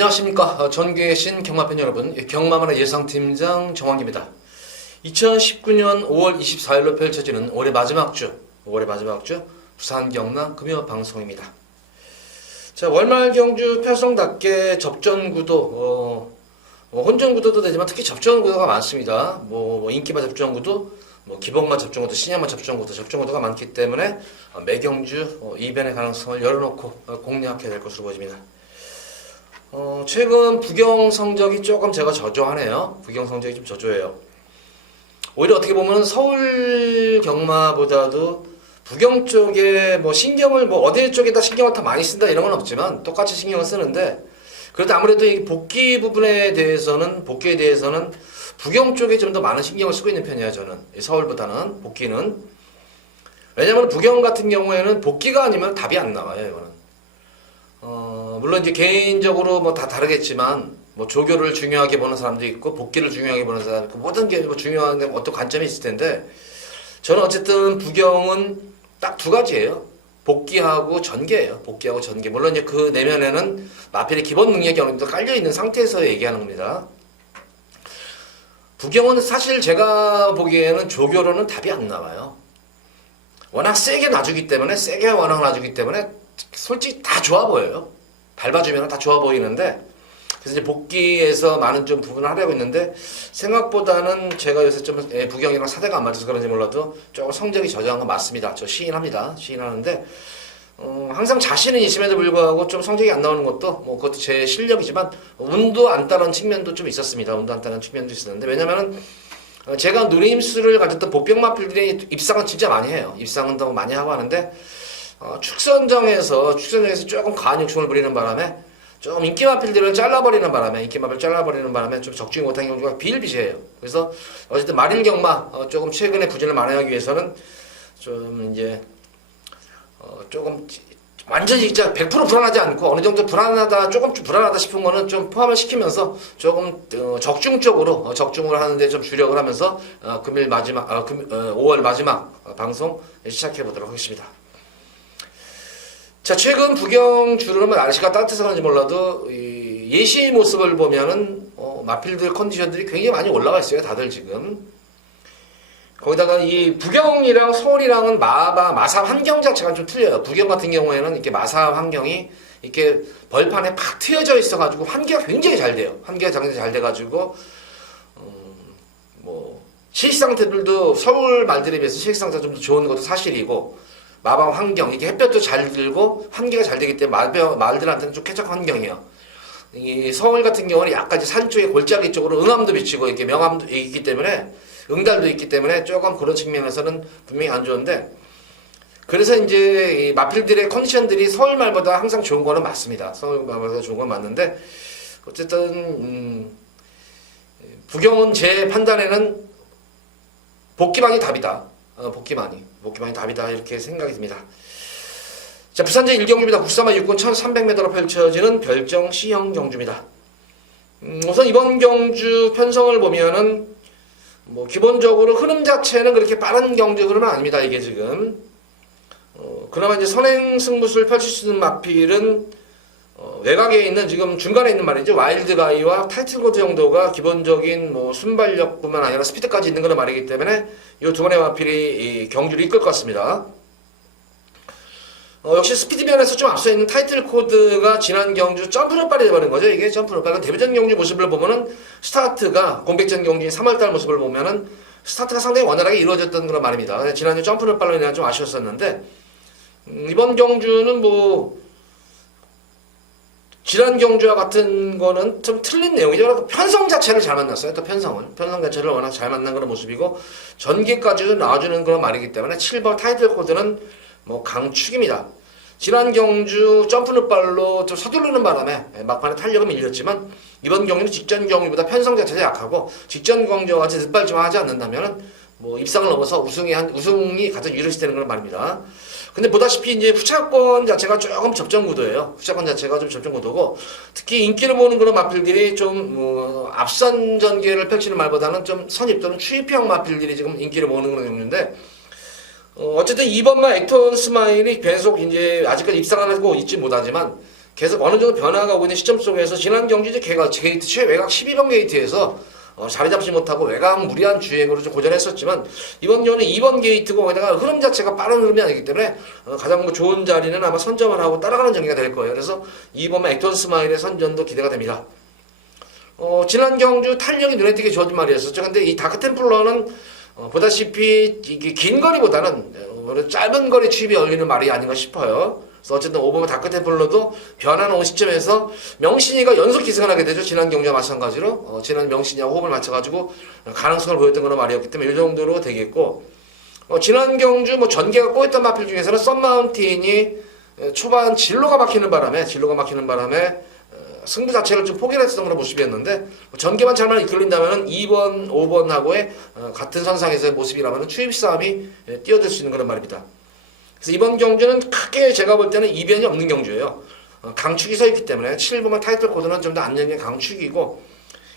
안녕하십니까. 전국에 계신 경마팬 여러분, 경마만의 예상팀장 정황입니다. 2019년 5월 24일로 펼쳐지는 올해 마지막 주 부산 경남 금요 방송입니다. 자, 월말 경주 편성답게 접전구도 혼전구도도 되지만 특히 접전구도가 많습니다. 인기마 접전구도, 기복마 접전구도, 신야마 접전구도가 많기 때문에 매경주 이변의 가능성을 열어놓고 공략해야 될 것으로 보입니다. 최근 부경 성적이 조금 제가 저조하네요. 부경 성적이 좀 저조해요. 오히려 어떻게 보면 서울 경마보다도 부경 쪽에 신경을 어디 쪽에다 신경을 더 많이 쓴다 이런 건 없지만 똑같이 신경을 쓰는데, 그래도 아무래도 이 복귀에 대해서는 부경 쪽에 좀 더 많은 신경을 쓰고 있는 편이에요. 저는 서울보다는 복귀는. 왜냐면 부경 같은 경우에는 복귀가 아니면 답이 안 나와요. 이거는 물론 이제 개인적으로 다 다르겠지만 조교를 중요하게 보는 사람도 있고 복귀를 중요하게 보는 사람도 있고 모든 게 중요한 게 어떤 관점이 있을 텐데, 저는 어쨌든 부경은 딱 두 가지예요. 복귀하고 전개예요. 복귀하고 전개. 물론 이제 그 내면에는 마필의 기본 능력이 어느 정도 깔려 있는 상태에서 얘기하는 겁니다. 부경은 사실 제가 보기에는 조교로는 답이 안 나와요. 워낙 세게 놔주기 때문에 솔직히 다 좋아 보여요. 밟아주면 다 좋아 보이는데, 그래서 이제 복귀에서 많은 좀 부분을 하려고 했는데, 생각보다는 제가 요새 좀 부경이랑 사대가 안 맞아서 그런지 몰라도 조금 성적이 저조한 건 맞습니다. 저 시인하는데, 항상 자신은 있음에도 불구하고 좀 성적이 안 나오는 것도, 그것도 제 실력이지만, 운도 안 따른 측면도 좀 있었습니다. 운도 안 따른 측면도 있었는데, 왜냐면은, 제가 누림수를 가졌던 복병마필들이 입상은 진짜 많이 해요. 입상은 더 많이 하고 하는데, 축선정에서 조금 과한 욕심을 부리는 바람에 좀 인기마필들을 잘라버리는 바람에 좀 적중이 못한 경우가 비일비재해요. 그래서 어쨌든 말일 경마 조금 최근에 부진을 만회하기 위해서는 좀 이제 조금 완전히 진짜 100% 불안하지 않고 어느 정도 조금 불안하다 싶은 거는 좀 포함을 시키면서 조금 적중으로 하는데 좀 주력을 하면서 5월 마지막 방송 시작해 보도록 하겠습니다. 자, 최근 부경주로는 날씨가 따뜻해서 그런지 몰라도 예시 모습을 보면은 마필들 컨디션들이 굉장히 많이 올라가 있어요. 다들 지금. 거기다가 이 부경이랑 서울이랑은 마사 환경 자체가 좀 틀려요. 부경 같은 경우에는 이렇게 마사 환경이 이렇게 벌판에 팍 트여져 있어가지고 환기가 굉장히 잘 돼요. 환기가 굉장히 잘 돼가지고 실상태들도 서울 말들에 비해서 실상태가 좀 더 좋은 것도 사실이고, 마방 환경, 이게 햇볕도 잘 들고 환기가 잘 되기 때문에 말들한테는 좀 쾌적한 환경이에요. 이 서울 같은 경우는 약간 이제 산 쪽에 골짜기 쪽으로 응암도 비치고 이렇게 명암도 있기 때문에, 응달도 있기 때문에 조금 그런 측면에서는 분명히 안 좋은데, 그래서 이제 이 마필들의 컨디션들이 서울 말보다 항상 좋은 거는 맞습니다. 서울 말보다 좋은 건 맞는데, 어쨌든 부경은 제 판단에는 복귀만이 답이다. 복귀만이 답이다, 이렇게 생각이 듭니다. 자, 부산제 1경주입니다. 93마 6군 1300m로 펼쳐지는 별정 C형 경주입니다. 우선 이번 경주 편성을 보면은 기본적으로 흐름 자체는 그렇게 빠른 경주 흐름은 아닙니다. 이게 지금 그나마 이제 선행 승부수를 펼칠 수 있는 마필은 외곽에 있는, 지금 중간에 있는 말이죠, 와일드가이와 타이틀코드 정도가 기본적인 순발력뿐만 아니라 스피드까지 있는 그런 말이기 때문에 이 두 번의 마필이 이 경주를 이끌 것 같습니다. 역시 스피드 면에서 좀 앞서 있는 타이틀코드가 지난 경주 점프를 빨리 해버린 거죠. 이게 점프를 빨리. 데뷔전 경주 모습을 보면은 스타트가, 공백전 경주 3월달 모습을 보면은 스타트가 상당히 원활하게 이루어졌던 그런 말입니다. 지난주 점프를 빨로 인해 좀 아쉬웠었는데, 이번 경주는 지난 경주와 같은 거는 좀 틀린 내용이죠. 편성 자체를 잘 만났어요. 또 편성 자체를 워낙 잘 만난 그런 모습이고, 전개까지도 나와주는 그런 말이기 때문에 7번 타이틀 코드는 강축입니다. 지난 경주 점프 룻발로 좀 서두르는 바람에 막판에 탄력은 밀렸지만, 이번 경주는 직전 경주보다 편성 자체가 약하고, 직전 경주와 같이 늦발지만 하지 않는다면은 입상을 넘어서 우승이 가장 유력시 되는 그런 말입니다. 근데 보다시피 이제 후차권 자체가 조금 접전구도예요. 후차권 자체가 좀 접전구도고, 특히 인기를 모으는 그런 마필들이 좀 앞선 전개를 펼치는 말보다는 좀 선입 또는 추입형 마필들이 지금 인기를 모으는 그런 경우인데, 어쨌든 2번마 액톤 스마일이 계속 이제 아직까지 입상을 하고 있지 못하지만 계속 어느 정도 변화가 오고 있는 시점 속에서 지난 경주 이제 게이트 최외곽 12번 게이트에서 자리 잡지 못하고 외곽 무리한 주행으로 좀 고전했었지만 이번 경우는 2번 게이트고 거기다가 흐름 자체가 빠른 흐름이 아니기 때문에 가장 좋은 자리는 아마 선점을 하고 따라가는 전개가 될 거예요. 그래서 2번만 액턴 스마일의 선전도 기대가 됩니다. 지난 경주 탄력이 눈에 띄게 좋은 말이었었죠. 근데 이 다크템플러는 보다시피 이게 긴 거리보다는 짧은 거리 취입이 어울리는 말이 아닌가 싶어요. 그래서 어쨌든 5번 다크템플러도 변화는 온 시점에서 명신이가 연속 기승을 하게 되죠. 지난 경주와 마찬가지로 지난 명신이와 호흡을 맞춰가지고 가능성을 보였던 그런 말이었기 때문에 이 정도로 되겠고 지난 경주 뭐 전개가 꼬였던 마필 중에서는 썬마운틴이 초반 진로가 막히는 바람에 승부 자체를 좀 포기를 했던 그런 모습이었는데 전개만 잘만 이끌린다면 2번, 5번하고의 같은 선상에서의 모습이라면 추입 싸움이 뛰어들 수 있는 그런 말입니다. 그래서 이번 경주는 크게 제가 볼 때는 이변이 없는 경주예요. 강축이 서 있기 때문에 7번만 타이틀 코드는 좀 더 안정적인 강축이고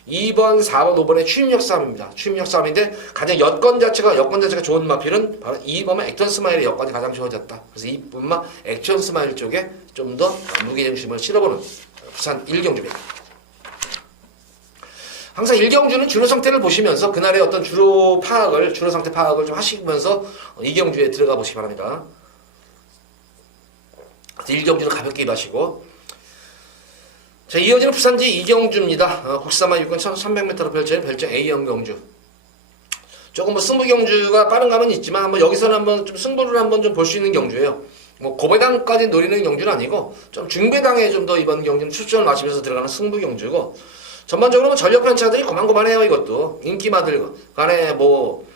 2번, 4번, 5번의 추입력 싸움입니다. 추입력 싸움인데 가장 여건 자체가 좋은 마필은 바로 2번만 액션 스마일의 여건이 가장 좋아졌다. 그래서 2번만 액션 스마일 쪽에 좀 더 무게중심을 실어보는 부산 1경주입니다. 항상 1경주는 주로 상태를 보시면서 그날의 어떤 주로 상태 파악을 좀 하시면서 2경주에 들어가 보시기 바랍니다. 1경주는 가볍게 임하시고 자, 이어지는 부산지 2경주입니다. 국사만 육군 1300m로 펼쳐진 별정 A형 경주. 조금 뭐 승부 경주가 빠른 감은 있지만 한번 여기서는 한번 좀 승부를 한번 좀 볼 수 있는 경주예요. 뭐 고배당까지 노리는 경주는 아니고 좀 중배당에 좀 더 이번 경주는 초점을 맞추면서 들어가는 승부 경주고 전반적으로 전력 편차들이 고만고만해요. 이것도 인기마들 간에 뭐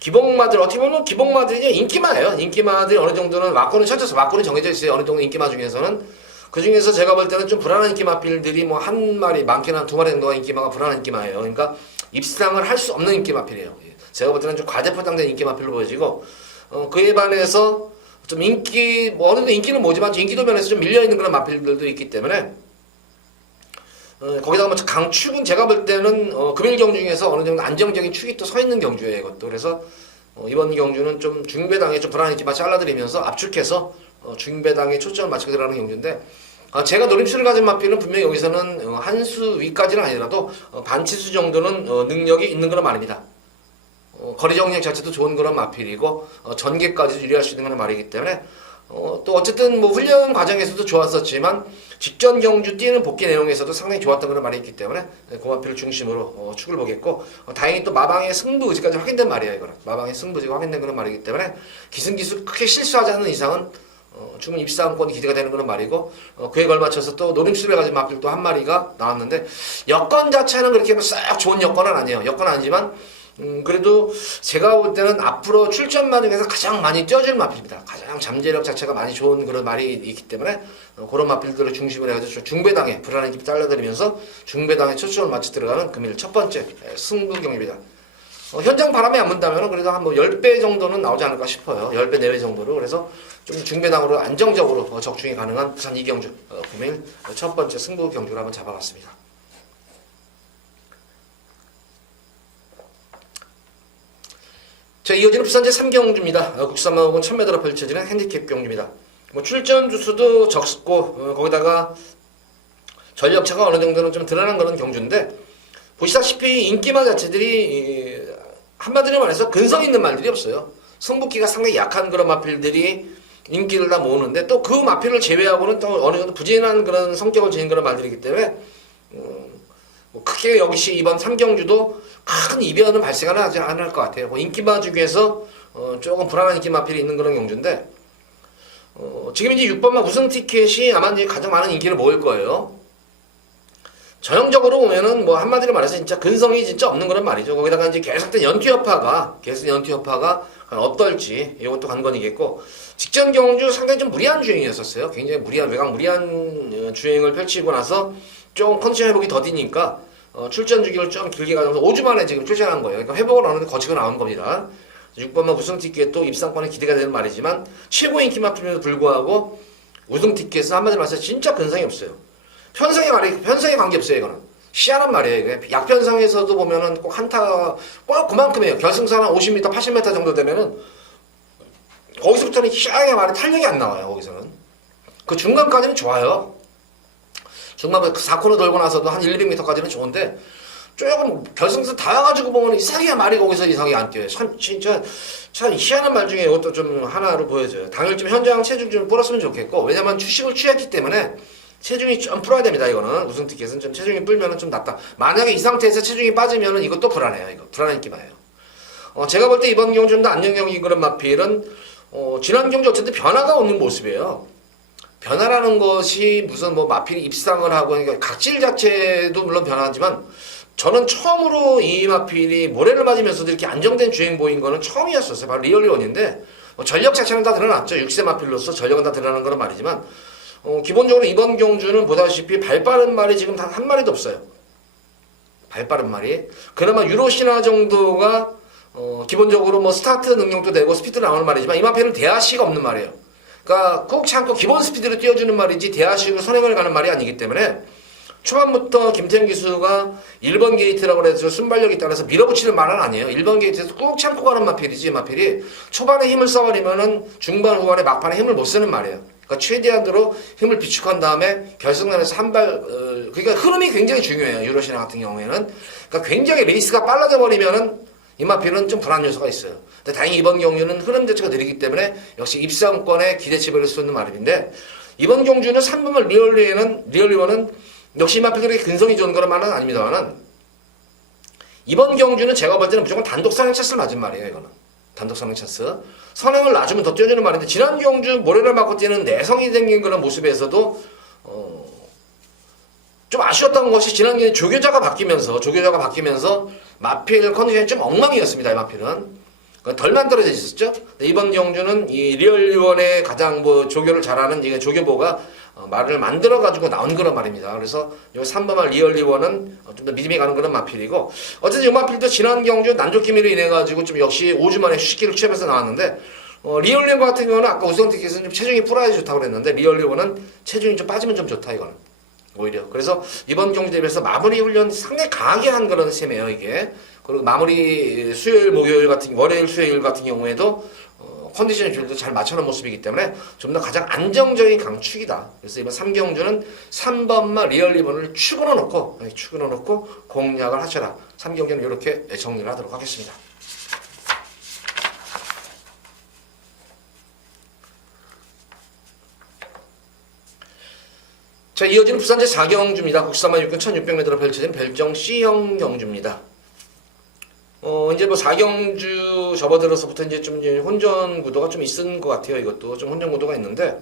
기복마들 어떻게 보면 기복마들이 인기마예요. 인기마들이 어느 정도는 막고는 쳐져서 막고는 정해져 있어요. 어느 정도 인기마 중에서는 그 중에서 제가 볼 때는 좀 불안한 인기마필들이 뭐 한 마리 많게는 한 두 마리 정도가 인기마가 불안한 인기마예요. 그러니까 입상을 할 수 없는 인기마필이에요. 제가 볼 때는 좀 과대포장된 인기마필로 보여지고 그에 반해서 좀 인기 뭐 어느 정도 인기는 뭐지만 인기도 면에서 좀 밀려 있는 그런 마필들도 있기 때문에 거기다가 뭐 강축은 제가 볼 때는 금일 경주 중에서 어느 정도 안정적인 축이 또 서 있는 경주예요. 이것도 그래서 이번 경주는 좀 중배당에 좀 불안한 인기만 잘라드리면서 압축해서 중배당에 초점을 맞추게 들어가는 경주인데 제가 노림수를 가진 마필은 분명히 여기서는 한 수 위까지는 아니라도 반치수 정도는 능력이 있는 그런 말입니다. 거리 정력 자체도 좋은 그런 마필이고 전개까지도 유리할 수 있는 그런 말이기 때문에 또 어쨌든 뭐 훈련 과정에서도 좋았었지만 직전 경주 뛰는 복귀 내용에서도 상당히 좋았던 그런 말이 있기 때문에 그 마필을 중심으로 축을 보겠고 다행히 또 마방의 승부 의지까지 확인된 말이에요. 이거는 마방의 승부 의지가 확인된 그런 말이기 때문에 기승기수 크게 실수하지 않는 이상은 충분히 입상권이 기대가 되는 그런 말이고 그에 걸맞춰서 또 노림수를 가진 마필 또 한 마리가 나왔는데 여건 자체는 그렇게 싹 좋은 여건은 아니에요. 여건은 아니지만 그래도 제가 볼 때는 앞으로 출전마 중에서 가장 많이 뛰어주는 마필입니다. 가장 잠재력 자체가 많이 좋은 그런 말이 있기 때문에 그런 마필들을 중심으로 해가지고 중배당에 불안한 깊이 잘라드리면서 중배당에 초점을 맞춰 들어가는 금일 첫 번째 승부 경기입니다. 현장 바람이 안 분다면 그래도 한 뭐 10배 정도는 나오지 않을까 싶어요. 10배 내외 정도로. 그래서 좀 중배당으로 안정적으로 적중이 가능한 부산 2경주 금일 첫 번째 승부 경주를 한번 잡아봤습니다. 자, 이어지는 부산제 3경주입니다. 국산마법은 1000m로 펼쳐지는 핸디캡 경주입니다. 뭐 출전 주수도 적고 거기다가 전력차가 어느 정도는 좀 드러난 그런 경주인데 보시다시피 인기마 자체들이 한마디로 말해서 근성 있는 말들이 없어요. 승부기가 상당히 약한 그런 마필들이 인기를 다 모으는데 또 그 마필을 제외하고는 또 어느 정도 부진한 그런 성격을 지닌 그런 말들이기 때문에 뭐 크게 역시 이번 3경주도 큰 이변은 발생하지 않을 것 같아요. 뭐 인기마 중에서 조금 불안한 인기 마필이 있는 그런 경주인데 지금 이제 6번마 우승 티켓이 아마 이제 가장 많은 인기를 모을 거예요. 전형적으로 보면은 뭐 한마디로 말해서 진짜 근성이 진짜 없는 그런 말이죠. 거기다가 이제 계속된 연투 여파가 어떨지 이것도 관건이겠고 직전 경주 상당히 좀 무리한 주행이었었어요. 굉장히 외곽 무리한 주행을 펼치고 나서 좀 컨디션 회복이 더디니까 출전 주기를 좀 길게 가져서 5주 만에 지금 출전한 거예요. 그러니까 회복을 어느 정도 거치고 나온 겁니다. 6번만 우승 티켓 또 입상권에 기대가 되는 말이지만 최고 인기 마필임에도 불구하고 우승 티켓은 한마디로 말해서 진짜 근성이 없어요. 편성에 관계없어요. 이거는 희한한 말이에요. 이게 약편성에서도 보면은 꼭 한타 꼭 그만큼이에요. 결승선 한 50m, 80m 정도 되면은 거기서부터는 희한하게 말해 탄력이 안 나와요. 거기서는 그 중간까지는 좋아요. 중반부에 4코너 돌고 나서도 한 1, 200m까지는 좋은데 조금 결승선 다 와가지고 보면 이상하게 말이 거기서 이상하게 안 뛰어요. 참 진짜 참 희한한 말 중에 이것도 좀 하나로 보여져요. 당일 좀 현장 체중 좀 풀었으면 좋겠고, 왜냐면 휴식을 취했기 때문에 체중이 좀 풀어야 됩니다. 이거는 우승 티켓은 좀 체중이 불면은 좀 낫다. 만약에 이 상태에서 체중이 빠지면은 이것도 불안해요. 이거 불안한 기만해요. 제가 볼 때 이번 경주 좀 더 안정적인 그런 마필은 지난 경주 어쨌든 변화가 없는 모습이에요. 변화라는 것이 무슨 뭐 마필이 입상을 하고, 그러니까 각질 자체도 물론 변화하지만 저는 처음으로 이 마필이 모래를 맞으면서도 이렇게 안정된 주행 보인 거는 처음이었었어요. 바로 리얼리원인데 전력 자체는 다 드러났죠. 6세 마필로서 전력은 다 드러나는 거는 말이지만 기본적으로 이번 경주는 보다시피 발 빠른 말이 지금 단 한 마리도 없어요. 발 빠른 말이. 그나마 유로시나 정도가 기본적으로 뭐 스타트 능력도 되고 스피드 나오는 말이지만 이 마필은 대하시가 없는 말이에요. 그러니까 꾹 참고 기본 스피드로 뛰어주는 말이지 대하식으로 선행을 가는 말이 아니기 때문에 초반부터 김태형 기수가 1번 게이트라고 해서 순발력이 따라서 밀어붙이는 말은 아니에요. 1번 게이트에서 꾹 참고 가는 마필이지, 마필이 초반에 힘을 써버리면은 중반 후반에 막판에 힘을 못 쓰는 말이에요. 그러니까 최대한으로 힘을 비축한 다음에 결승선에서 그러니까 흐름이 굉장히 중요해요. 유로시나 같은 경우에는. 그러니까 굉장히 레이스가 빨라져 버리면은 이 마필은 좀 불안 요소가 있어요. 근데 다행히 이번 경주는 흐름 자체가 느리기 때문에 역시 입상권에 기대치 버릴 수 있는 말인데, 이번 경주는 3번을 리얼리원은 역시 이 마필들에게 근성이 좋은 그런 말은 아닙니다만은 이번 경주는 제가 볼 때는 무조건 단독 선행 찬스를 맞은 말이에요. 이거는 단독 선행 찬스. 선행을 놔주면 더 뛰어주는 말인데, 지난 경주 모래를 맞고 뛰는 내성이 생긴 그런 모습에서도 좀 아쉬웠던 것이 지난 경주 조교자가 바뀌면서 마필 컨디션이 좀 엉망이었습니다. 이 마필은 덜 만들어져 있었죠. 이번 경주는 이 리얼리원의 가장 조교를 잘하는 이 조교보가 말을 만들어가지고 나온 그런 말입니다. 그래서 요 3번말 리얼리원은 좀 더 믿음이 가는 그런 마필이고, 어쨌든 이 마필도 지난 경주 난조기미로 인해가지고 좀 역시 5주 만에 휴식기를 취하면서 나왔는데, 리얼리원 같은 경우는 아까 우승 티켓은 좀 체중이 풀어야 좋다고 그랬는데, 리얼리원은 체중이 좀 빠지면 좀 좋다, 이거는. 오히려. 그래서 이번 경주 대비해서 마무리 훈련 상당히 강하게 한 그런 셈이에요, 이게. 그리고 마무리 월요일, 수요일 같은 경우에도 컨디션 조절도 잘 맞춰놓은 모습이기 때문에 좀 더 가장 안정적인 강축이다. 그래서 이번 3경주는 3번만 리얼리번을 축으로 놓고 공략을 하셔라. 3경주는 이렇게 정리를 하도록 하겠습니다. 자, 이어지는 부산제 4경주입니다. 국사만 6근 1600m로 펼쳐진 별정 C형 경주입니다. 이제 4경주 접어들어서부터 이제 좀 혼전 구도가 좀 있은 것 같아요. 이것도 좀 혼전 구도가 있는데,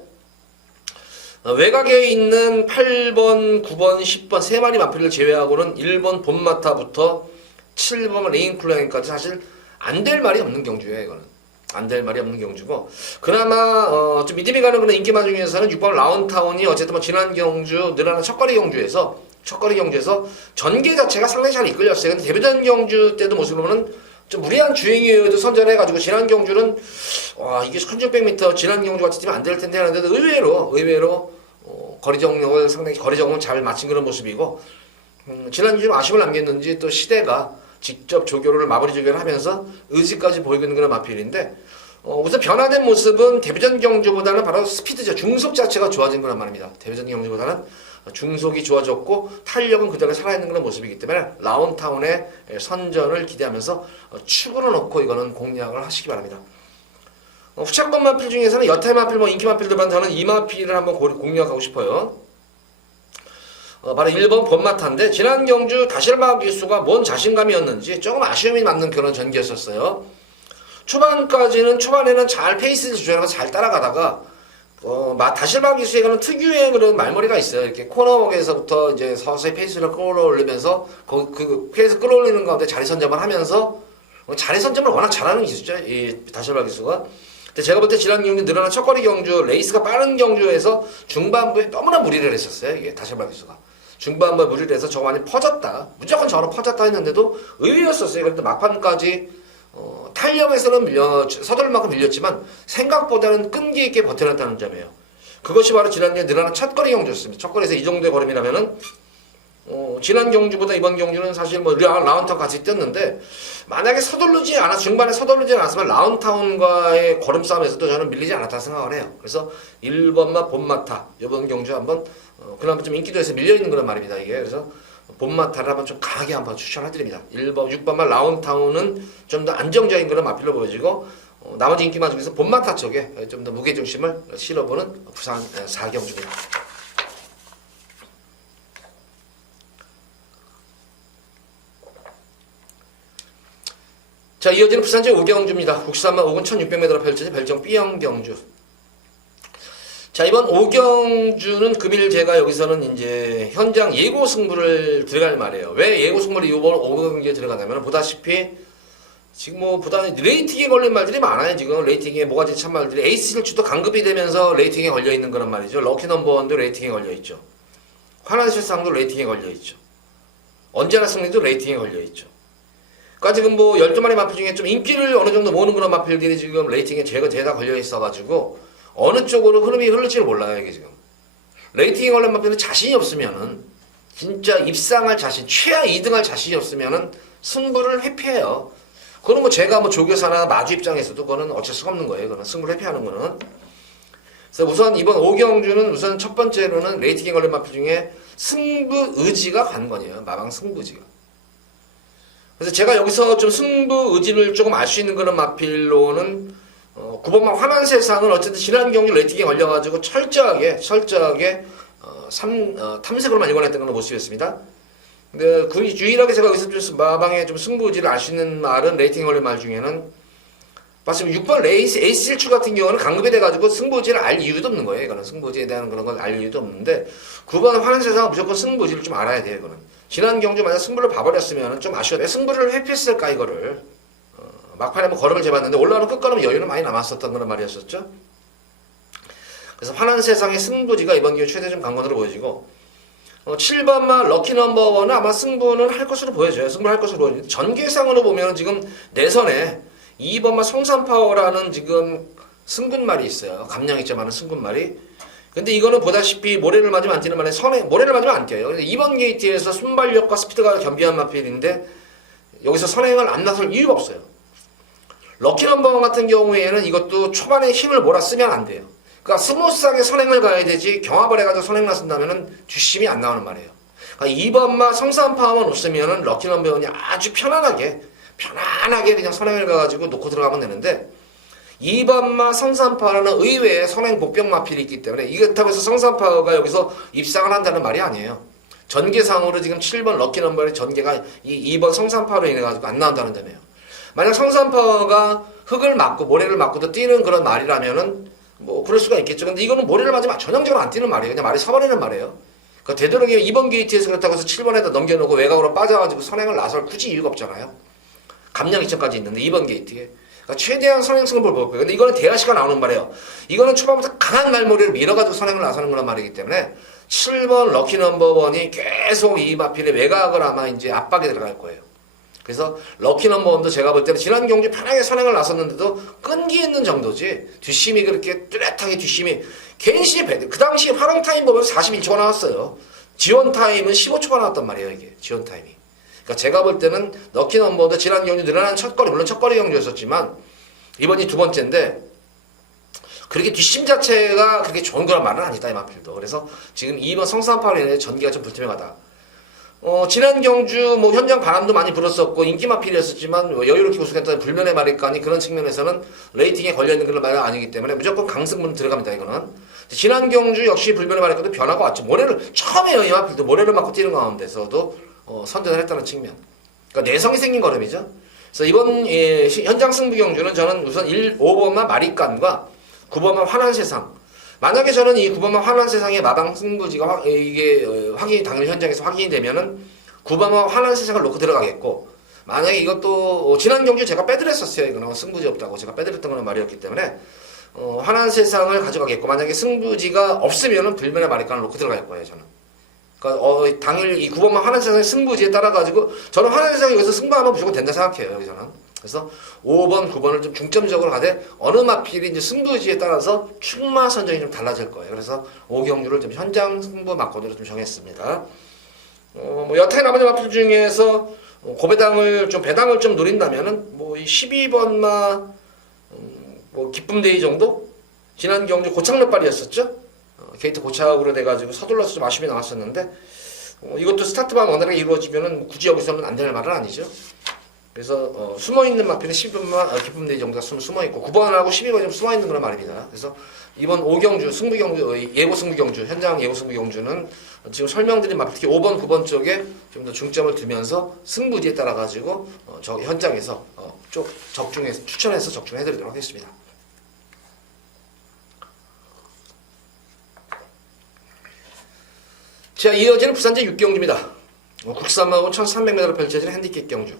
외곽에 있는 8번, 9번, 10번 세 마리 마필을 제외하고는 1번 본마타부터 7번 레인클로잉까지 사실 안 될 말이 없는 경주예요. 이거는 안 될 말이 없는 경주고, 그나마 좀 믿음이 가는 그런 인기마 중에서는 6번 라운타운이 어쨌든 지난 경주 늘어난 첫거리 경주에서 전개 자체가 상당히 잘 이끌렸어요. 근데 데뷔전 경주 때도 모습을 보면 좀 무리한 주행이어도 선전해가지고 지난 경주는 이게 1600m 지난 경주 같이 뛰면 안 될 텐데 하는데도 의외로 거리 적응을 잘 마친 그런 모습이고, 지난 경주 좀 아쉬움을 남겼는지 또 시대가 직접 마무리 조교를 하면서 의지까지 보이고 있는 그런 마필인데, 우선 변화된 모습은 데뷔전 경주보다는 바로 스피드죠. 중속 자체가 좋아진 거란 말입니다. 데뷔전 경주보다는 중속이 좋아졌고 탄력은 그대로 살아있는 그런 모습이기 때문에 라운타운의 선전을 기대하면서 축으로 놓고 이거는 공략을 하시기 바랍니다. 후착번 마필 중에서는 여타 마필, 인기 마필들보다는 저는 이 마필을 한번 공략하고 싶어요. 바로 1번 본마타인데, 지난 경주 다실마 기수가 뭔 자신감이었는지 조금 아쉬움이 남는 그런 전기였었어요. 초반에는 잘 페이스 조절하면서 잘 따라가다가 다실마 기수에 가는 특유의 그런 말머리가 있어요. 이렇게 코너웍에서부터 이제 서서히 페이스를 끌어올리면서 그 페이스 끌어올리는 가운데 자리 선점을 하면서, 자리 선점을 워낙 잘하는 기수죠. 이 다실마 기수가. 근데 제가 볼 때 지난 경주 늘어난 첫거리 경주, 레이스가 빠른 경주에서 중반부에 너무나 무리를 했었어요. 이게 다실마 기수가. 중반부에 무리를 해서 저거 많이 퍼졌다. 무조건 저로 퍼졌다 했는데도 의외였었어요. 그런데 막판까지 탄력에서는 서둘 만큼 밀렸지만 생각보다는 끈기 있게 버텨냈다는 점이에요. 그것이 바로 지난주에 늘어난 첫거리 경주였습니다. 첫거리에서 이 정도의 걸음이라면은 지난 경주보다 이번 경주는 사실 라운타운 같이 뛰었는데, 만약에 중반에 서두르지 않았으면 라운타운과의 걸음 싸움에서도 저는 밀리지 않았다 생각을 해요. 그래서 1번만 본마타 이번 경주 한번 그나마 좀 인기도에서 밀려있는 그런 말입니다. 이게. 그래서 본마타를 한번 좀 강하게 한번 추천해드립니다. 1번, 6번 말 라운타운은 좀 더 안정적인 그런 마필로 보여지고 나머지 인기만 중에서 본마타 쪽에 좀 더 무게중심을 실어보는 부산 4경주입니다. 자, 이어지는 부산제 5경주입니다. 국산만 5군 1600m로 펼쳐진 별정 B형 경주. 자, 이번 5경주는 금일 제가 여기서는 이제 현장 예고 승부를 들어갈 말이에요. 왜 예고 승부를 이번 5경주에 들어가냐면 보다시피 지금 뭐 보다 레이팅에 걸린 말들이 많아요. 지금 레이팅에 뭐가 참 말들이 에이스 실주도 강급이 되면서 레이팅에 걸려 있는 그런 말이죠. 럭키 넘버원도 레이팅에 걸려 있죠. 환한실상도 레이팅에 걸려 있죠. 언제나 승리도 레이팅에 걸려 있죠. 그러니까 지금 뭐 12마리 마필 중에 좀 인기를 어느 정도 모으는 그런 마필들이 지금 레이팅에 죄다 걸려 있어가지고 어느 쪽으로 흐름이 흐를지를 몰라요. 이게 지금 레이팅에 걸린 마필은 자신이 없으면은 진짜 입상할 자신, 최하 2등할 자신이 없으면은 승부를 회피해요. 그건 뭐 제가 뭐 조교사나 마주 입장에서도 그거는 어쩔 수가 없는 거예요. 그거는 승부를 회피하는 거는. 그래서 우선 이번 5경주는 우선 첫 번째로는 레이팅에 걸린 마필 중에 승부 의지가 관건이에요. 마방 승부 의지가. 그래서 제가 여기서 좀 승부 의지를 조금 알 수 있는 그런 마필로는 9번만 환한 세상은 어쨌든 지난 경주 레이팅에 걸려가지고 철저하게 탐색으로만 일관했던 걸 볼 수 있습니다. 근데 그 유일하게 제가 여기서 좀 마방의 좀 승부 의지를 알 수 있는 말은 레이팅에 걸린 말 중에는 봤으면 6번 에이스 일출 같은 경우는 강급이 돼가지고 승부 의지를 알 이유도 없는 거예요. 이거는 승부 의지에 대한 그런 걸 알 이유도 없는데 9번 환한 세상은 무조건 승부 의지를 좀 알아야 돼요. 이거는. 지난 경주 만약 승부를 봐버렸으면 좀 아쉬워. 왜 승부를 회피했을까 이거를. 막판에 뭐 걸음을 재봤는데 올라오는 끝걸음 여유는 많이 남았었던 그런 말이었었죠. 그래서 환한 세상의 승부지가 이번 기회 최대 좀 강건으로 보여지고 7번만 럭키 넘버원은 아마 승부는 할 것으로 보여져요. 승부를 할 것으로 보여지는데 전개상으로 보면 지금 내선에 2번만 성산파워라는 지금 승군말이 있어요. 감량익자 많은 승군말이. 근데 이거는 보다시피 모래를 맞으면 안 뛰는 말에 모래를 맞으면 안 뛰어요. 근데 2번 게이트에서 순발력과 스피드가 겸비한 마필인데 여기서 선행을 안 나설 이유가 없어요. 럭키 넘버원 같은 경우에는 이것도 초반에 힘을 몰아쓰면 안 돼요. 그러니까 스무스하게 선행을 가야 되지 경합을 해가지고 선행 나선다면은 뒷심이 안 나오는 말이에요. 그러니까 2번만 성산파워만 없으면은 럭키 넘버원이 아주 편안하게 그냥 선행을 가가지고 놓고 들어가면 되는데 2번마 성산파워는 의외의 선행 복병 마필이 있기 때문에 이렇다고 해서 성산파워가 여기서 입상을 한다는 말이 아니에요. 전개상으로 지금 7번 럭키 넘버의 전개가 이 2번 성산파워로 인해가지고 안 나온다는 점이에요. 만약 성산파워가 흙을 맞고 모래를 맞고도 뛰는 그런 말이라면은 뭐 그럴 수가 있겠죠. 근데 이거는 모래를 맞으면 전형적으로 안 뛰는 말이에요. 그냥 말이 서버리는 말이에요. 그러니까 되도록이면 2번 게이트에서 그렇다고 해서 7번에다 넘겨놓고 외곽으로 빠져가지고 선행을 나설 굳이 이유가 없잖아요. 감량 2천까지 있는데 2번 게이트에. 그러니까 최대한 선행 승부를 볼 거예요. 근데 이거는 대하시가 나오는 말이에요. 이거는 초반부터 강한 말머리를 밀어가지고 선행을 나서는 그런 말이기 때문에 7번 럭키 넘버원이 계속 이 마필의 외곽을 아마 이제 압박에 들어갈 거예요. 그래서 럭키 넘버원도 제가 볼 때는 지난 경주 편하게 선행을 나섰는데도 끈기 있는 정도지 뒷심이 그렇게 뚜렷하게 뒷심이 괜시 그 당시 활용 타임 보면 41초가 나왔어요. 지원 타임은 15초가 나왔단 말이에요. 이게 지원 타임이. 그러니까 제가 볼 때는 럭키 넘버도 지난 경주 늘어난 첫거리 물론 첫거리 경주였었지만 이번이 두 번째인데 그렇게 뒷심 자체가 그렇게 좋은 거란 말은 아니다 이 마필도. 그래서 지금 2번 성산파워에 인해 전기가 좀 불투명하다. 지난 경주 뭐 현장 바람도 많이 불었었고 인기 마필이었었지만 여유롭게 우승했다는 불면의 말일까니 그런 측면에서는 레이팅에 걸려있는 그런 말은 아니기 때문에 무조건 강승분 들어갑니다. 이거는 지난 경주 역시 불면의 말일까도 변화가 왔죠. 모래를 처음에 이 마필도 모래를 맞고 뛰는 가운데서도 선전을 했다는 측면. 그러니까 내성이 생긴 걸음이죠. 그래서 이번 현장 승부 경주는 저는 우선 5번만 마리간과 9번만 환한 세상. 만약에 저는 이 9번만 환한 세상의 마방 승부지가 이게 확인이 당일 현장에서 확인이 되면은 9번만 환한 세상을 놓고 들어가겠고 만약에 이것도 지난 경주 제가 빼드렸었어요. 이거는 승부지 없다고 제가 빼드렸던 거는 말이었기 때문에 환한 세상을 가져가겠고 만약에 승부지가 없으면은 불면의 마리간을 놓고 들어갈 거예요. 저는. 그러니까 당일 이 9번만 환한 세상의 승부지에 따라 가지고 저는 환한 세상이 여기서 승부하면 무조건 된다 생각해요. 여기서는. 그래서 5번, 9번을 좀 중점적으로 가되 어느 마필이 이제 승부지에 따라서 출마 선정이 좀 달라질 거예요. 그래서 5경주를 좀 현장 승부 막고대로 좀 정했습니다. 뭐 여타의 나머지 마필 중에서 고배당을 좀 배당을 좀 노린다면은 뭐 이 12번마 뭐 기쁨데이 정도 지난 경주 고창몇발이었었죠. 게이트 고착으로 돼가지고 서둘러서 좀 아쉬움이 나왔었는데 이것도 스타트만 원활하게 이루어지면은 굳이 여기서는 안 될 말은 아니죠. 그래서 숨어있는 마필은 12번만 기쁨 내지 정도가 숨어있고 9번하고 12번이 좀 숨어있는 그런 말입니다. 그래서 이번 5경주 승부경주 예고 승부경주 현장 예고 승부경주는 지금 설명드린 마필 특히 5번 9번 쪽에 좀 더 중점을 두면서 승부지에 따라 가지고 저 현장에서 쪽 적중해서 추천해서 적중해드리도록 하겠습니다. 자, 이어지는 부산제 6경주입니다. 국산마하고 1300m로 펼쳐지는 핸디캡 경주.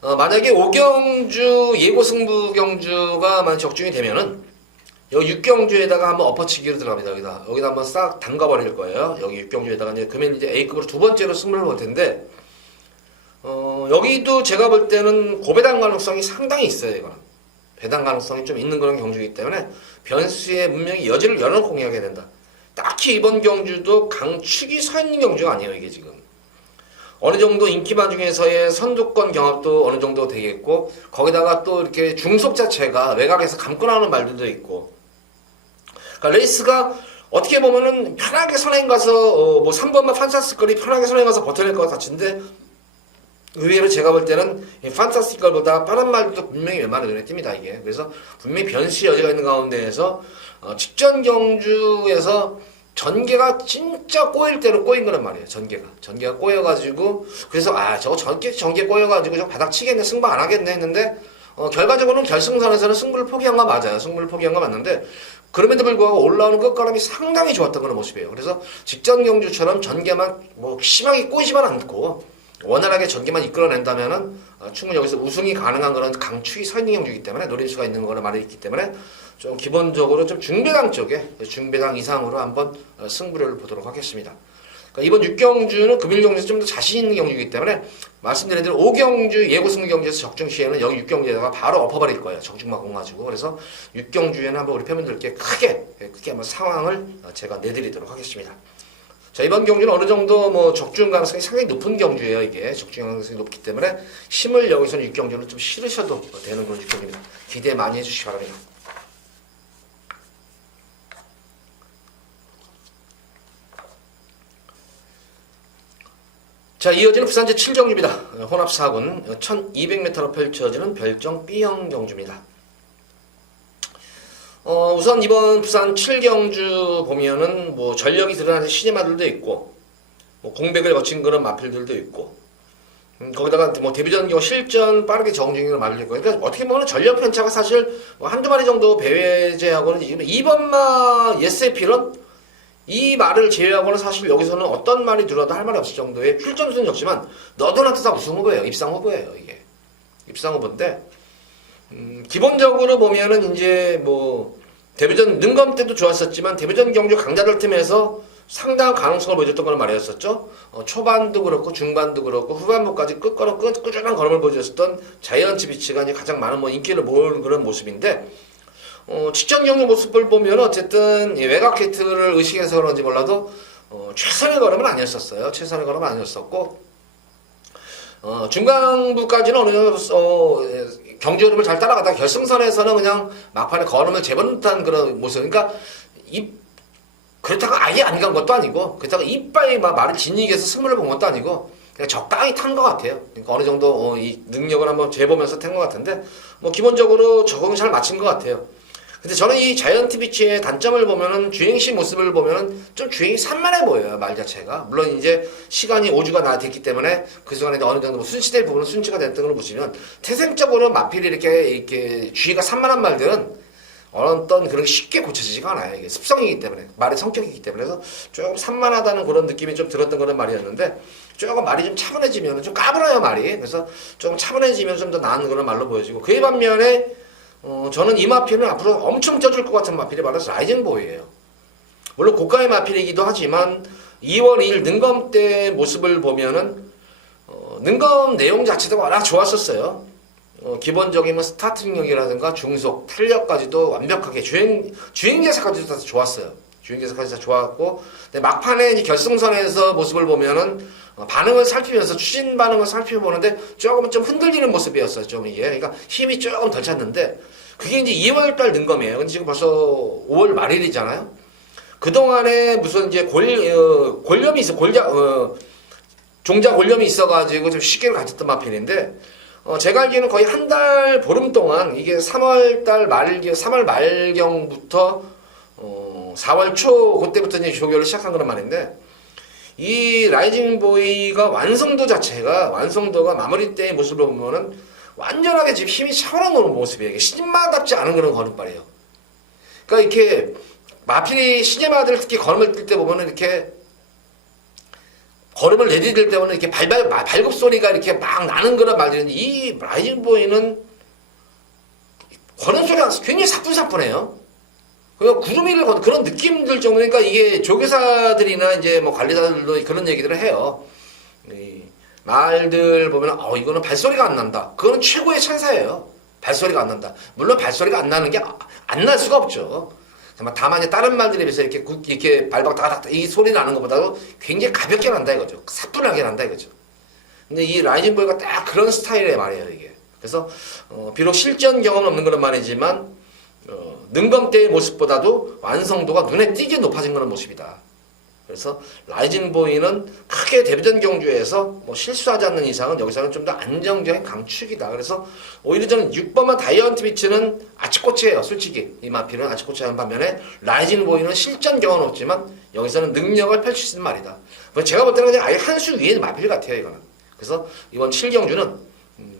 만약에 5경주 예고 승부 경주가 만약 적중이 되면은 여기 6경주에다가 한번 엎어치기로 들어갑니다. 여기다 한번 싹 담가버릴 거예요. 여기 6경주에다가 이제 그러면 이제 A급으로 두 번째로 승부를 볼 텐데 여기도 제가 볼 때는 고배당 가능성이 상당히 있어요. 이거는 배당 가능성이 좀 있는 그런 경주이기 때문에 변수의 분명히 여지를 열어놓고 공략해야 된다. 딱히 이번 경주도 강축이 서 있는 경주가 아니에요. 이게 지금 어느 정도 인기만 중에서의 선두권 경합도 어느 정도 되겠고 거기다가 또 이렇게 중속 자체가 외곽에서 감고 나오는 말들도 있고 그러니까 레이스가 어떻게 보면은 편하게 선행 가서 뭐 3번만 판타스티컬이 편하게 선행 가서 버텨낼 것 같은데 의외로 제가 볼 때는 판타스티컬보다 빠른 말도 분명히 웬만한 눈에 띕니다. 이게 그래서 분명히 변수 여지가 있는 가운데에서 직전 경주에서 전개가 진짜 꼬일 대로 꼬인 거란 말이에요. 전개가 꼬여가지고 그래서 저거 전개 꼬여가지고 저 바닥 치겠네 승부 안 하겠네 했는데 결과적으로는 결승선에서는 승부를 포기한 거 맞아요. 승부를 포기한 거 맞는데 그럼에도 불구하고 올라오는 끝걸음이 상당히 좋았던 그런 모습이에요. 그래서 직전 경주처럼 전개만 뭐 심하게 꼬이지만 않고 원활하게 전개만 이끌어낸다면은 충분히 여기서 우승이 가능한 그런 강축이 서 있는 경주이기 때문에 노릴 수가 있는 거를 말이 있기 때문에 좀 기본적으로 좀 중배당 쪽에 중배당 이상으로 한번 승부를 보도록 하겠습니다. 그러니까 이번 6경주는 금일경주에서 좀 더 자신 있는 경주이기 때문에 말씀드린 대로 5경주 예고 승부 경주에서 적중 시에는 여기 6경주에다가 바로 엎어버릴 거예요. 적중만 공가지고 그래서 6경주에는 한번 우리 팬분들께 크게 한번 상황을 제가 내드리도록 하겠습니다. 자, 이번 경주는 어느 정도 뭐 적중 가능성이 상당히 높은 경주예요. 이게 적중 가능성이 높기 때문에 힘을 여기서는 6경주는 좀 실으셔도 되는 그런 6경주입니다. 기대 많이 해주시기 바랍니다. 자, 이어지는 부산제 7경주입니다. 혼합 4군 1200m로 펼쳐지는 별정 B형 경주입니다. 우선 이번 부산 7경주 보면은 뭐 전력이 드러나는 시네마들도 있고 뭐 공백을 거친 그런 마필들도 있고 거기다가 뭐 데뷔전 경우 실전 빠르게 정중행을 말릴 거예요. 그러니까 어떻게 보면 전력 편차가 사실 뭐 한두 마리 정도 배제하고는 2번마 예스에필은 이 말을 제외하고는 사실 여기서는 어떤 말이 들어도 할 말이 없을 정도의 출전수는 적지만 너도나도 다 우승 후보예요. 입상 후보예요. 이게 입상 후보인데 기본적으로 보면은 이제 뭐 데뷔전 능검 때도 좋았었지만 데뷔전 경주 강자들 팀에서 상당한 가능성을 보여줬던 건 말이었었죠. 초반도 그렇고 중반도 그렇고 후반부까지 꾸준한 걸음을 보여줬었던 자이언츠 비치가 이제 가장 많은 뭐 인기를 모으는 그런 모습인데 직전 경주 모습을 보면 어쨌든 외곽 게이트를 의식해서 그런지 몰라도 최선의 걸음은 아니었었어요. 최선의 걸음은 아니었었고 중간부까지는 어느 정도 경주 흐름을 잘 따라가다가 결승선에서는 그냥 막판에 걸음을 재본 듯한 그런 모습. 그러니까 그렇다고 아예 안 간 것도 아니고 그렇다고 이빨이 막 말을 진이겨서 승부를 본 것도 아니고 그냥 적당히 탄 것 같아요. 그러니까 어느 정도 이 능력을 한번 재보면서 탄 것 같은데 뭐 기본적으로 적응을 잘 마친 것 같아요. 근데 저는 이 자이언트 비치의 단점을 보면은 주행시 모습을 보면은 좀 주행이 산만해 보여요. 말 자체가. 물론 이제 시간이 5주가 됐기 때문에 그 시간에 어느 정도 순치될 부분은 순치가 됐던 걸 보시면 태생적으로 마필이 이렇게 주의가 산만한 말들은 어떤 그런 게 쉽게 고쳐지지가 않아요. 이게 습성이기 때문에 말의 성격이기 때문에 그래서 조금 산만하다는 그런 느낌이 좀 들었던 그런 말이었는데 조금 말이 좀 차분해지면 좀 까불어요 말이. 그래서 조금 차분해지면 좀 더 나은 그런 말로 보여지고 그에 반면에 저는 이 마필은 앞으로 엄청 쪄줄 것 같은 마필이 바로 라이징보이예요. 물론 고가의 마필이기도 하지만 2월 2일 능검 때 모습을 보면은 능검 내용 자체도 워낙 좋았었어요. 기본적인 뭐 스타트 능력이라든가 중속, 탄력까지도 완벽하게 주행제사까지도 다 좋았어요. 주행제사까지 다 좋았고 근데 막판에 이제 결승선에서 모습을 보면은 반응을 살피면서 추진 반응을 살펴보는데 조금 좀 흔들리는 모습이었어요. 좀 이게 그러니까 힘이 조금 덜 찼는데 그게 이제 2월달 능검이에요. 근데 지금 벌써 5월 말일이잖아요. 그동안에 무슨 이제 골염이 있어, 종자 골염이 있어가지고 좀 쉽게 가졌던 마필인데, 제가 알기에는 거의 한 달 보름 동안 이게 3월 말경부터 4월 초 그때부터 이제 조교를 시작한 그런 말인데, 이 라이징 보이가 완성도가 마무리 때의 모습을 보면은 완전하게 지금 힘이 차오르는 모습이에요. 이게 신마답지 않은 그런 걸음발이에요. 그러니까 이렇게 마필이 시제마들 특히 걸음을 뛸 때 보면은 이렇게 걸음을 내디딜 때는 이렇게 발굽 소리가 이렇게 막 나는 그런 말들인데, 이 라이징 보이는 걸음 소리가 굉장히 사뿐사뿐해요. 그러니까 구름이를 걷는 그런 느낌 들 정도니까, 이게 조교사들이나 이제 뭐 관리사들도 그런 얘기들을 해요. 이 말들 보면 이거는 발소리가 안 난다. 그거는 최고의 찬사예요. 발소리가 안 난다. 물론 발소리가 안 나는 게 안 날 수가 없죠. 다만 이제 다른 말들에 비해서 이렇게 발박 다닥 이 소리 나는 것보다도 굉장히 가볍게 난다 이거죠. 사뿐하게 난다 이거죠. 근데 이 라이징 보이가 딱 그런 스타일의 말이에요, 이게. 그래서 비록 실전 경험은 없는 그런 말이지만 능검 때의 모습보다도 완성도가 눈에 띄게 높아진 그런 모습이다. 그래서 라이징 보이는 크게 데뷔전 경주에서 뭐 실수하지 않는 이상은 여기서는 좀 더 안정적인 강축이다. 그래서 오히려 저는 6번만 다이언트 비치는 아치코치예요. 솔직히 이 마필은 아치코치하는 반면에 라이징 보이는 실전 경험은 없지만 여기서는 능력을 펼칠 수 있는 말이다. 제가 볼 때는 그냥 아예 한 수 위의 마필 같아요, 이거는. 그래서 이번 7경주는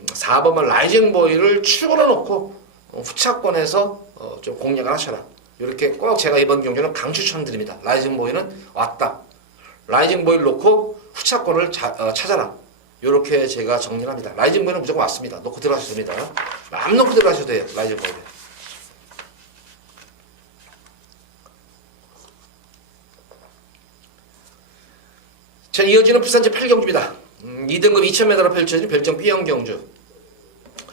4번만 라이징 보이를 축으로 놓고 후차권에서 좀 공략을 하셔라. 이렇게 꼭 제가 이번 경주는 강추천드립니다. 라이징 보이는 왔다. 라이징 보이를 놓고 후차권을 찾아라. 이렇게 제가 정리를 합니다. 라이징 보이는 무조건 왔습니다. 놓고 들어가셔도 됩니다. 맘 놓고 들어가셔도 돼요. 라이징 보이는. 자, 이어지는 부산 제8경주입니다. 2등급 2000m로 펼쳐진 별정 B형 경주.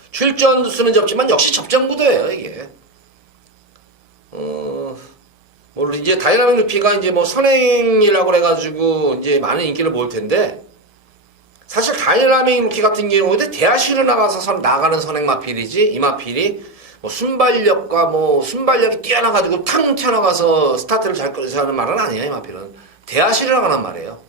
출전 수는 적지만 역시 접전구도예요, 이게. 물론 이제 다이나믹 루피가 이제 뭐 선행이라고 그래가지고 이제 많은 인기를 모을 텐데, 사실 다이나믹 루키 같은 경우는 대하시로 나가는 선행 마필이지, 이 마필이 뭐 순발력이 뛰어나가지고 탕 튀어나가서 스타트를 잘 끌어서 하는 말은 아니에요, 이 마필은. 대하시로 나가는 말이에요.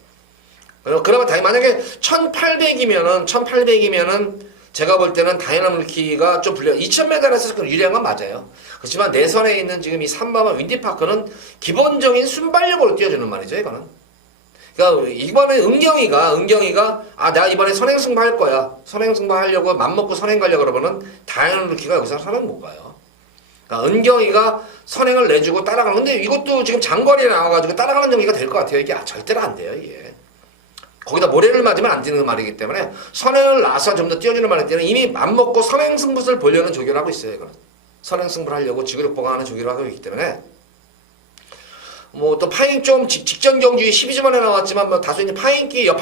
그러면 만약에 1800이면은 제가 볼 때는 다이나믹 루키가 좀 불려 2000m에서 유리한 건 맞아요. 그렇지만 내선에 있는 지금 이 3번은 윈디파크는 기본적인 순발력으로 뛰어주는 말이죠, 이거는. 그러니까 이번에 은경이가 내가 이번에 선행승부 할 거야. 선행승부 하려고 맘먹고 선행 가려고 그러면은 다이나믹 루키가 여기서 선행 못 가요. 그러니까 은경이가 선행을 내주고 따라가는, 근데 이것도 지금 장거리에 나와가지고 따라가는 정리가 될 것 같아요. 이게 절대로 안 돼요, 이게. 거기다 모래를 맞으면 안 뛰는 말이기 때문에 선행을 놔서 좀 더 뛰어주는 말이기 때문에 이미 맘먹고 선행승부를 보려는 조교를 하고 있어요. 이거는. 선행승부를 하려고 지구력 보강하는 조교를 하고 있기 때문에 뭐 또 파행 좀 직전 경주에 12주만에 나왔지만 뭐 다소 이제 파행기는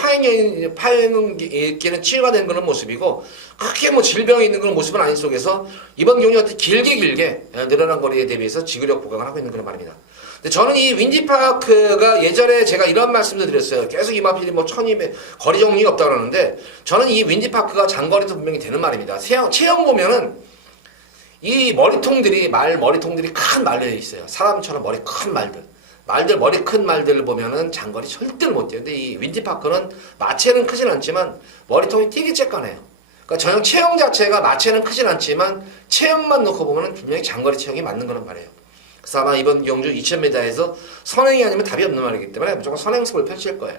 치유가 된 그런 모습이고 크게 뭐 질병이 있는 그런 모습은 아닌 속에서 이번 경주가 길게 늘어난 거리에 대비해서 지구력 보강을 하고 있는 그런 말입니다. 근데 저는 이 윈디파크가 예전에 제가 이런 말씀도 드렸어요. 계속 이 마필이 뭐 1200 거리 정리가 없다고 그러는데 저는 이 윈디파크가 장거리도 분명히 되는 말입니다. 체형 보면은 이 머리통들이 큰 말들이 있어요. 사람처럼 머리 큰 말들. 머리 큰 말들을 보면은 장거리 절대로 못 뛰어요. 근데 이 윈디파크는 마체는 크진 않지만 머리통이 되게 쬐까네요. 그러니까 전형 체형 자체가 마체는 크진 않지만 체형만 놓고 보면은 분명히 장거리 체형이 맞는 거란 말이에요. 그래서 아마 이번 경주 2000m에서 선행이 아니면 답이 없는 말이기 때문에 무조건 선행승을 펼칠 거예요.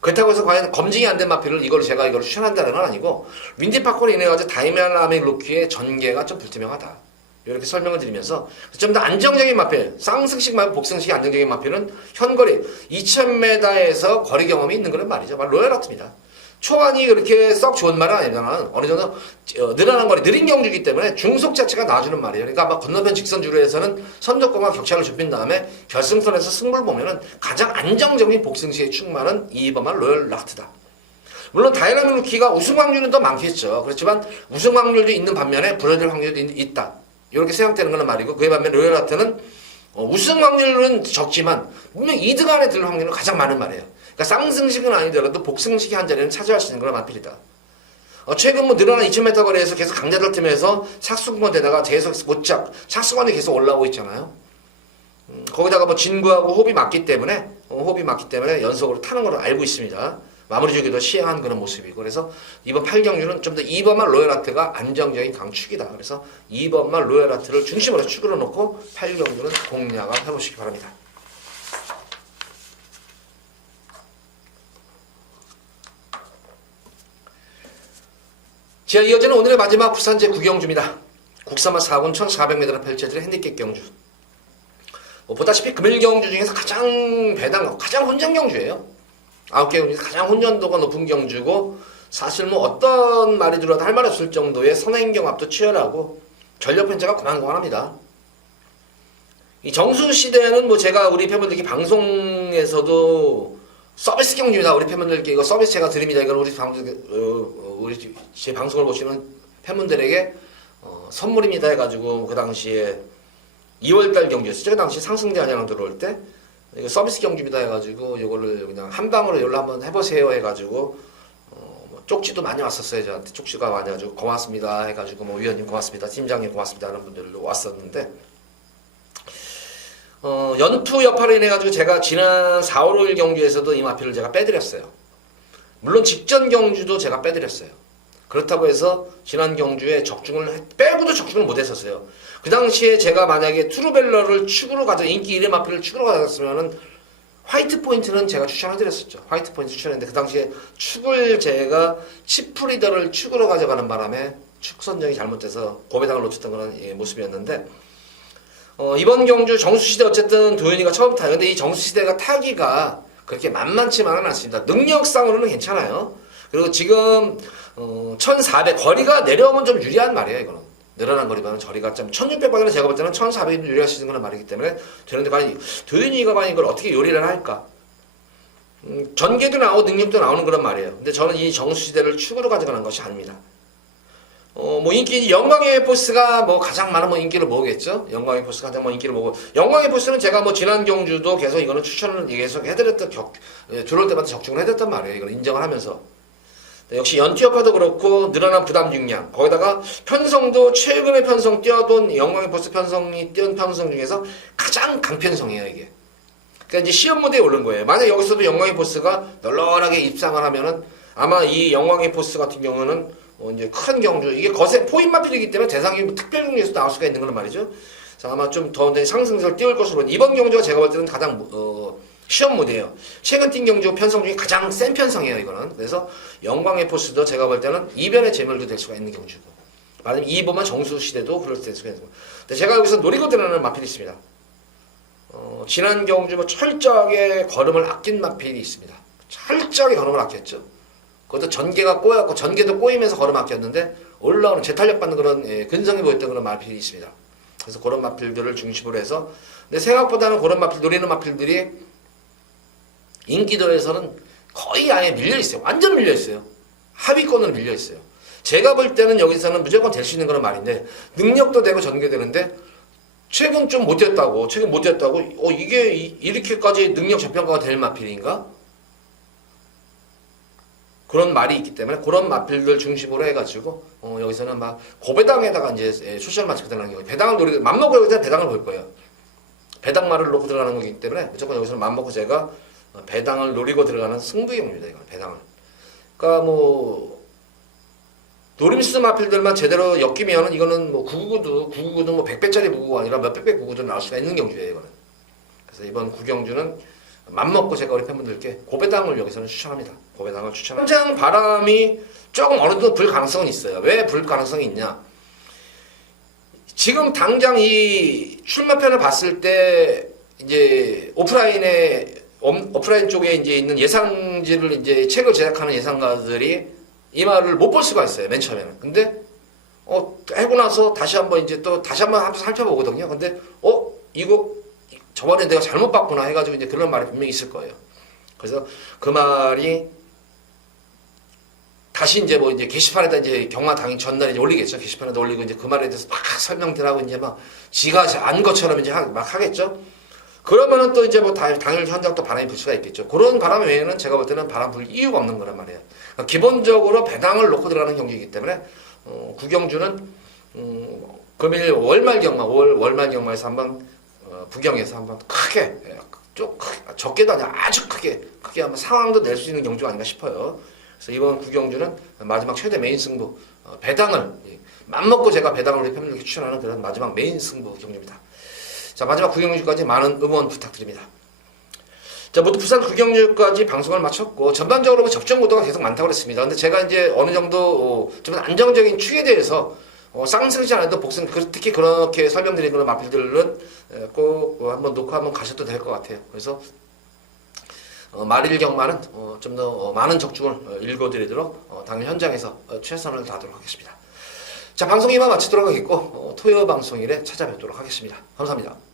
그렇다고 해서 과연 검증이 안 된 마필을 제가 이걸 추천한다는 건 아니고 윈디파크로 인해가지고 다이나믹 루키의 전개가 좀 불투명하다. 이렇게 설명을 드리면서 좀 더 안정적인 마필, 쌍승식 마필, 복승식 안정적인 마필은 현거리 2000m에서 거리 경험이 있는 그런 말이죠. 로얄하트입니다. 초반이 그렇게 썩 좋은 말은 아니지만 어느 정도 늘어난 거리, 느린 경주이기 때문에 중속 자체가 나와주는 말이에요. 그러니까 아마 건너편 직선주로에서는 선두권과 격차를 좁힌 다음에 결승선에서 승부를 보면은 가장 안정적인 복승시에 충만한 2번만 로얄라트다. 물론 다이나믹 루키가 우승 확률은 더 많겠죠. 그렇지만 우승 확률도 있는 반면에 불어질 확률도 있다. 이렇게 생각되는 거는 말이고, 그에 반면 로얄라트는 우승 확률은 적지만 분명 2등 안에 들 확률은 가장 많은 말이에요. 그러니까 쌍승식은 아니더라도 복승식이 한 자리는 차지할 수 있는 그런 마필이다. 최근 뭐 늘어난 2000m 거리에서 계속 강자들 틈에서 착수권 되다가 계속 착수권이 계속 올라오고 있잖아요. 거기다가 뭐 진구하고 호흡이 맞기 때문에 연속으로 타는 걸 알고 있습니다. 마무리 주기도 시행한 그런 모습이고, 그래서 이번 8경주는 좀 더 2번만 로열하트가 안정적인 강축이다. 그래서 2번만 로열하트를 중심으로 축으로 놓고 8경주는 공략을 해보시기 바랍니다. 자, 이어지는 오늘의 마지막 부산제 9경주입니다. 국산마 4군 1400m를 펼쳐지는 핸디캡 경주. 보다시피 금일 경주 중에서 가장 혼전 경주예요. 9개 경주에서 가장 혼전도가 높은 경주고, 사실 뭐 어떤 말이 들어도 할 말이 없을 정도의 선행경합도 치열하고 전력 편차가 고만고만합니다. 이 정수시대는 뭐 제가 우리 팬분들께 방송에서도 서비스 경주입니다. 우리 팬분들께 이거 서비스 제가 드립니다. 이건 우리 제 방송을 보시는 팬분들에게 선물입니다 해가지고, 그 당시에 2월달 경주였었죠. 그 당시 상승대 한양 들어올 때 이거 서비스 경주입니다 해가지고 이거를 그냥 한 방으로 연락 한번 해보세요 해가지고 뭐 쪽지도 많이 왔었어요. 저한테 쪽지가 많이 와가지고 고맙습니다 해가지고 뭐 위원님 고맙습니다, 팀장님 고맙습니다 하는 분들도 왔었는데, 연투 여파로 인해 가지고 제가 지난 4, 5일 경주에서도 이 마필을 제가 빼드렸어요. 물론 직전 경주도 제가 빼드렸어요. 그렇다고 해서 지난 경주에 빼고도 적중을 못했었어요. 그 당시에 제가 만약에 트루벨러를 축으로 인기 1회 마필을 축으로 가졌으면은 화이트 포인트는 제가 추천해드렸었죠. 화이트 포인트 추천했는데, 그 당시에 제가 치프리더를 축으로 가져가는 바람에 축 선정이 잘못돼서 고배당을 놓쳤던 그런 모습이었는데, 이번 경주 정수시대 어쨌든 도현이가 처음 타요. 근데 이 정수시대가 타기가 그렇게 만만치만은 않습니다. 능력상으로는 괜찮아요. 그리고 지금 1400 거리가 내려오면 좀 유리한 말이에요. 이거는 늘어난 거리보다는 거리가 좀 1600보다는 제가 볼 때는 1400이 유리할 수 있는 그런 말이기 때문에 되는데, 과연 도현이가 과연 이걸 어떻게 요리를 할까? 전개도 나오고 능력도 나오는 그런 말이에요. 근데 저는 이 정수시대를 축으로 가져가는 것이 아닙니다. 뭐 영광의 포스가 뭐 가장 많은 인기를 모으겠죠. 영광의 포스가 가장 인기를 모으고, 영광의 포스는 제가 뭐 지난 경주도 계속 이거는 추천을 계속 해드렸던 들어올 때마다 적중을 해드렸단 말이에요. 이걸 인정을 하면서. 역시 연투여파도 그렇고 늘어난 부담 중량, 거기다가 편성도 최근에 편성 뛰어돈 영광의 포스 편성이 뛰어든 편성 중에서 가장 강편성이에요 이게. 그러니까 이제 시험 무대에 오른 거예요. 만약 여기서도 영광의 포스가 널널하게 입상을 하면은 아마 이 영광의 포스 같은 경우는 이제 큰 경주, 이게 거세 포인 마필이기 때문에 대상이 특별 경주에서 나올 수가 있는 거란 말이죠. 그래서 아마 좀 더 상승세를 띄울 것으로, 이번 경주가 제가 볼 때는 가장 시험 무대예요. 최근 뛴 경주 편성 중에 가장 센 편성이에요 이거는. 그래서 영광의 포스도 제가 볼 때는 이변의 재물도 될 수가 있는 경주고, 말하자면 2번만 정수시대도 그럴 수 있는 거고. 근데 제가 여기서 노리고 들어가는 마필이 있습니다. 지난 경주 뭐 철저하게 걸음을 아낀 마필이 있습니다. 철저하게 걸음을 아꼈죠. 그것도 전개가 꼬였고, 전개도 꼬이면서 걸음 아꼈는데 올라오는 재탄력 받는 그런 근성이 보였던 그런 마필이 있습니다. 그래서 그런 마필들을 중심으로 해서, 근데 생각보다는 그런 마필 노리는 마필들이 인기도에서는 거의 아예 밀려있어요. 완전 밀려있어요. 하위권으로 밀려있어요. 제가 볼 때는 여기서는 무조건 될 수 있는 그런 말인데, 능력도 되고 전개되는데 최근 좀 못했다고, 이게 이렇게까지 능력 저평가가 될 마필인가? 그런 말이 있기 때문에 그런 마필들 중심으로 해가지고 여기서는 막 고배당에다가 이제 소셜 마치고 들어가는 경우, 배당을 노리고 맘먹고 여기서 배당을 볼 거예요. 배당말을 놓고 들어가는 거기 때문에 무조건 여기서는 맘먹고 제가 배당을 노리고 들어가는 승부경입니다. 이건 배당을. 그러니까 뭐 노림수 마필들만 제대로 엮이면은 이거는 뭐 999도 뭐 100배짜리 무구가 아니라 몇백 배 구구도 나올 수가 있는 경주예요. 이거는. 그래서 이번 구경주는 맘먹고 제가 우리 팬분들께 고배당을 여기서는 추천합니다. 고배당을 추천합니다. 현장 바람이 조금 어느 정도 불 가능성은 있어요. 왜 불 가능성이 있냐? 지금 당장 이 출마편을 봤을 때 이제 오프라인 쪽에 이제 있는 예상지를 이제 책을 제작하는 예상가들이 이 말을 못 볼 수가 있어요. 맨 처음에는. 근데 하고 나서 다시 한번 살펴보거든요. 근데 이거 저번에 내가 잘못 봤구나 해가지고 이제 그런 말이 분명히 있을 거예요. 그래서 그 말이 다시 이제 게시판에다 이제 경마 당일 전날에 이제 올리겠죠. 게시판에다 올리고 이제 그 말에 대해서 막 설명들하고 이제 막 지가 안 것처럼 이제 막 하겠죠. 그러면은 또 이제 당일 현장 또 바람이 불 수가 있겠죠. 그런 바람 외에는 제가 볼 때는 바람 불 이유가 없는 거란 말이에요. 그러니까 기본적으로 배당을 놓고 들어가는 경기이기 때문에 구경주는 금일 월말 경마에서 한번 부경에서 한번 크게 적게도 아니라 아주 크게 한번 상황도 낼 수 있는 경주가 아닌가 싶어요. 그래서 이번 구경주는 마지막 최대 메인 승부 배당을 맘먹고 제가 배당을 우리 팬들에게 추천하는 그런 마지막 메인 승부 경주입니다. 자, 마지막 구경주까지 많은 응원 부탁드립니다. 자, 모두 부산 구경주까지 방송을 마쳤고 전반적으로 접종 구도가 계속 많다고 그랬습니다. 근데 제가 이제 어느 정도 좀 안정적인 추이에 대해서 쌍승지 않아도 복승, 특히 그렇게 설명드린 그런 마필들은 꼭 한번 놓고 한번 가셔도 될 것 같아요. 그래서 말일 경마는 좀 더 많은 적중을 읽어드리도록 당일 현장에서 최선을 다하도록 하겠습니다. 자, 방송 이만 마치도록 하겠고 토요 방송일에 찾아뵙도록 하겠습니다. 감사합니다.